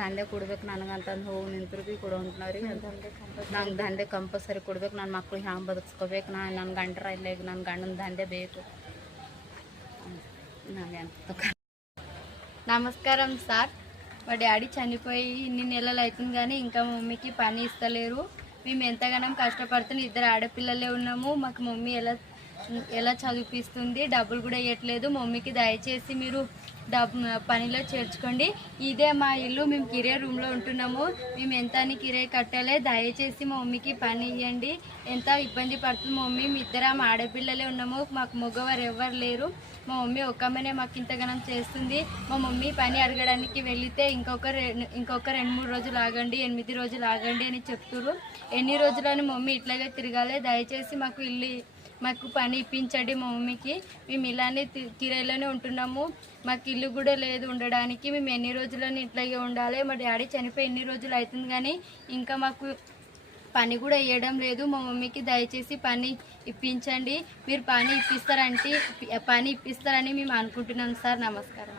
ದಂಧೆ ಕೊಡ್ಬೇಕು, ನನಗೆ ಅಂತಂದು ಹೋಗಿ ನಿಂತರು ಭೀ ಕೊಡೋ ಅಂತ್ರಿ. ನಂಗೆ ದಂಧೆ ಕಂಪಲ್ಸರಿ ಕೊಡ್ಬೇಕು, ನನ್ನ ಮಕ್ಳು ಹ್ಯಾಂಗೆ ಬದುಕ್ಸ್ಕೋಬೇಕು, ನನ್ನ ಗಂಡರ ಇಲ್ಲ, ಈಗ ನನ್ನ ಗಂಡನ ದಂಧೆ ಬೇಕು. నమస్కారం సార్. మా డాడీ చనిపోయి ఇన్ని నెలలు అవుతుంది కానీ ఇంకా మమ్మీకి పని ఇస్తలేరు. మేము ఎంతగానో కష్టపడుతున్నాం, 2 ఆడపిల్లలే ఉన్నాము. మాకు మమ్మీ ఎలా చదివిపిస్తుంది, డబ్బులు కూడా ఇవ్వట్లేదు. మమ్మీకి దయచేసి మీరు పనిలో చేర్చుకోండి. ఇదే మా ఇల్లు, మేము కిరాయి రూమ్లో ఉంటున్నాము. మేము ఎంత అని కిరాయి కట్టాలి, దయచేసి మా మమ్మీకి పని ఇవ్వండి. ఎంత ఇబ్బంది పడుతుంది మమ్మీ, మీ 2 ఆడపిల్లలే ఉన్నాము, మాకు మగవారు ఎవరు లేరు. మా మమ్మీ ఒక్కమనే మాకు ఇంతగానం చేస్తుంది. మా మమ్మీ పని అడగడానికి వెళితే ఇంకొక 2-3 రోజులు ఆగండి, 8 రోజులు ఆగండి అని చెప్తున్నారు. ఎన్ని రోజులని మమ్మీ ఇట్లాగే తిరగాలి, దయచేసి మాకు పని ఇప్పించండి మా మమ్మీకి. మేము ఇలానే కిరాయిలోనే ఉంటున్నాము, మాకు ఇల్లు కూడా లేదు ఉండడానికి. మేము ఎన్ని రోజులని ఇట్లాగే ఉండాలి. మా డాడీ చనిపోయి ఎన్ని రోజులు అవుతుంది కానీ ఇంకా మాకు పని కూడా ఇవ్వడం లేదు. మా మమ్మీకి దయచేసి పని ఇప్పించండి. మీరు పని ఇప్పిస్తారని మేము అనుకుంటున్నాం సార్. నమస్కారం.